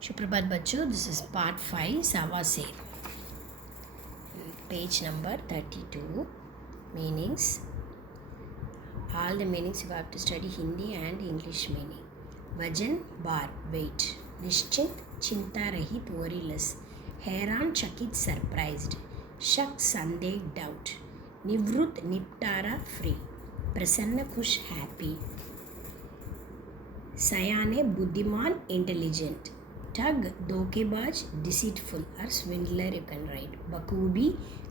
Suprabhat Bachcho, this is part 5, Sawa Se. Page number 32, meanings. All the meanings you have to study Hindi and English meaning. Vajan, bar, weight. Nishchint, chinta rahit, worryless. Hairan, chakit, surprised. Shak, sandeh, doubt. Nivrut, niptara, free. Prasanna, khush, happy. Sayane, buddhiman, intelligent. Tug, धोखेबाज, deceitful or swindler you can write. बखूबी,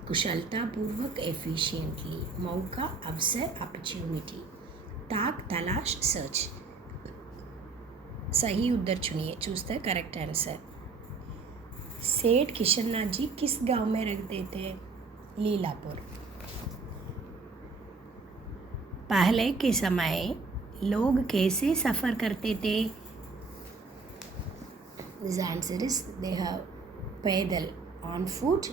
कुशलता पूर्वक, efficiently. मौका, अवसर, opportunity. ताक, तलाश, search. सही उत्तर चुनिए, choose the correct answer. सेठ किशननाथ जी किस गांव में रहते थे? लीलापुर. पहले के समय लोग कैसे सफ़र करते थे? This answer is they have पैदल on foot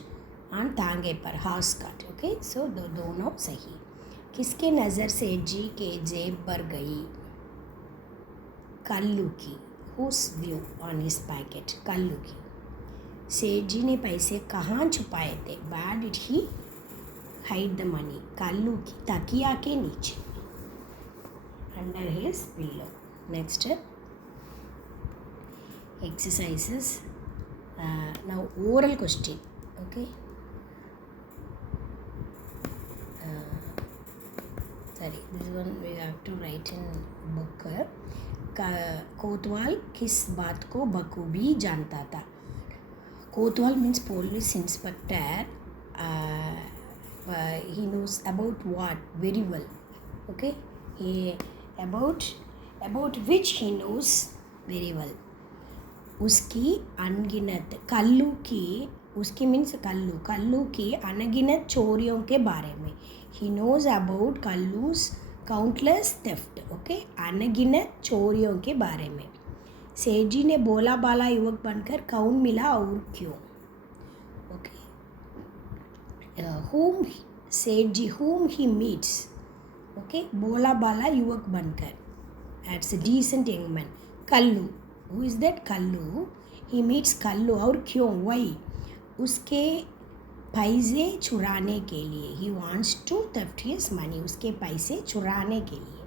on तांगे पर horse cart. Okay, so दोनों सही. किसके नज़र सेठ जी के जेब भर गई? कल्लू की. Whose view on his pocket? Kullu की. सेठ जी ने पैसे कहाँ छुपाए थे? Where did he hide the money? Kullu की तकिया के नीचे. Under his pillow. Next. Exercises. Now oral question. Okay. Sorry, this one we have to write in book. कोतवाल किस बात को बखूबी जानता था? कोतवाल means police inspector. He knows about what very well. Okay. He about which he knows very well. उसकी अनगिनत कल्लू की उसकी मीन्स कल्लू की अनगिनत चोरियों के बारे में. He knows about Kallu's countless theft. Okay, अनगिनत चोरियों के बारे में. सेठ जी ने बोला बाला युवक बनकर कौन मिला और क्यों? ओके, whom सेठ जी whom he meets. ओके, बोला बाला युवक बनकर, that's a decent young man. Kullu, who is that? Kullu. he meets Kullu. और क्यों? why? उसके पैसे चुराने के लिए. he wants to theft his money. उसके पैसे चुराने के लिए.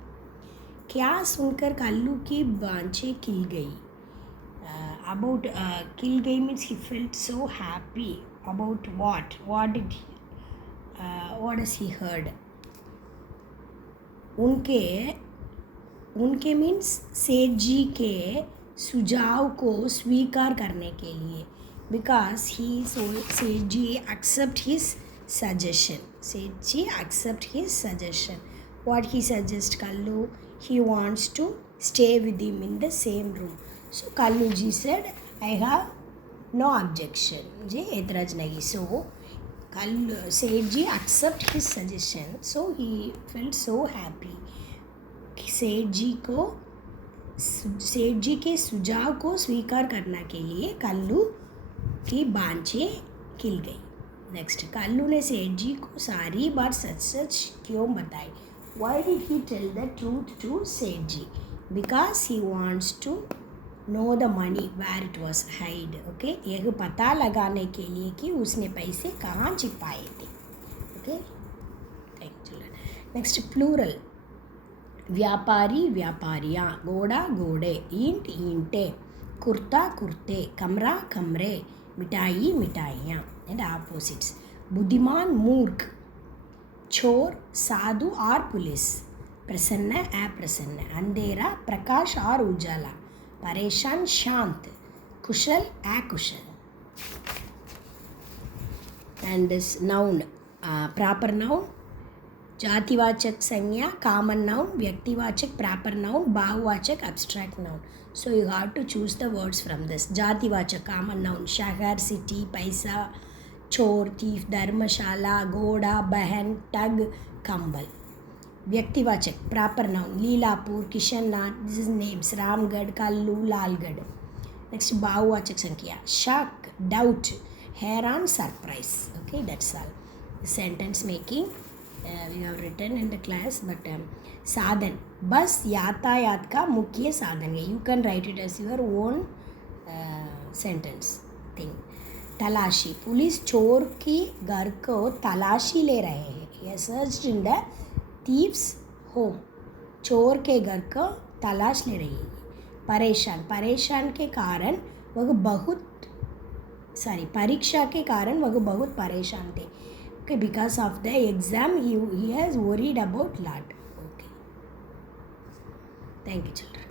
क्या सुनकर कल्लू की बाँछें खिल गई? About खिल गई means he felt so happy. About what? What has he heard? उनके मीन्स सेठ जी के सुझाव को स्वीकार करने के लिए. बिकॉज सेठ ji accept his suggestion. Seth ji accept his suggestion. What he suggest Kallu? He wants to stay with him in the same room. So Kallu ji said I have no objection. मुझे एतराज नहीं. So Kallu Seth ji accept his suggestion. So he felt so happy. Seth ji के सुझाव को स्वीकार करने के लिए कल्लू की बाँछें खिल गई. नेक्स्ट, कल्लू ने सेठ जी को सारी बात सच क्यों बताई? Why did he tell the truth to Seth ji? Because he wants to know the money where it was hide. Okay, यह पता लगाने के लिए कि उसने पैसे कहाँ छिपाए थे. Okay, thank you. Next, plural. व्यापारी व्यापारियाँ, घोड़ा घोड़े, ईंट ईंटें, कुर्ता कुर्ते, कमरा कमरे, मिठाई मिठाइयाँ. And opposites. बुद्धिमान मूर्ख, चोर साधु और पुलिस, प्रसन्न अप्रसन्न, अंधेरा प्रकाश और उजाला, परेशान शांत, कुशल अकुशल. And this noun, proper noun, जातिवाचक संज्ञा, कॉमन नाउन, व्यक्तिवाचक प्रॉपर नाउन, बहुवाचक abstract noun. So you have to choose the words from this. जातिवाचक कॉमन नाउन, शहर सिटी, पैसा, चोर thief, धर्मशाला, घोड़ा, बहन, टग, कंबल. व्यक्तिवाचक proper noun, Lilapur, Kishannath, this is names, Ramgarh, Kallu, Lalgarh. Next, बहुवाचक संख्या, शक, डाउट, हैरान, surprise. Okay, that's all. Sentence making we have written in the class, but साधन, बस यातायात का मुख्य साधन है. You can write it as your own sentence thing. तलाशी. पुलिस चोर की घर को तलाशी ले रहे हैं. ये search in the thieves home. चोर के घर को तलाश ले रही है. परेशान. परेशान के कारण वह बहुत परीक्षा के कारण वह बहुत परेशान थे. Okay, because of the exam he has worried about lot. Okay, thank you children.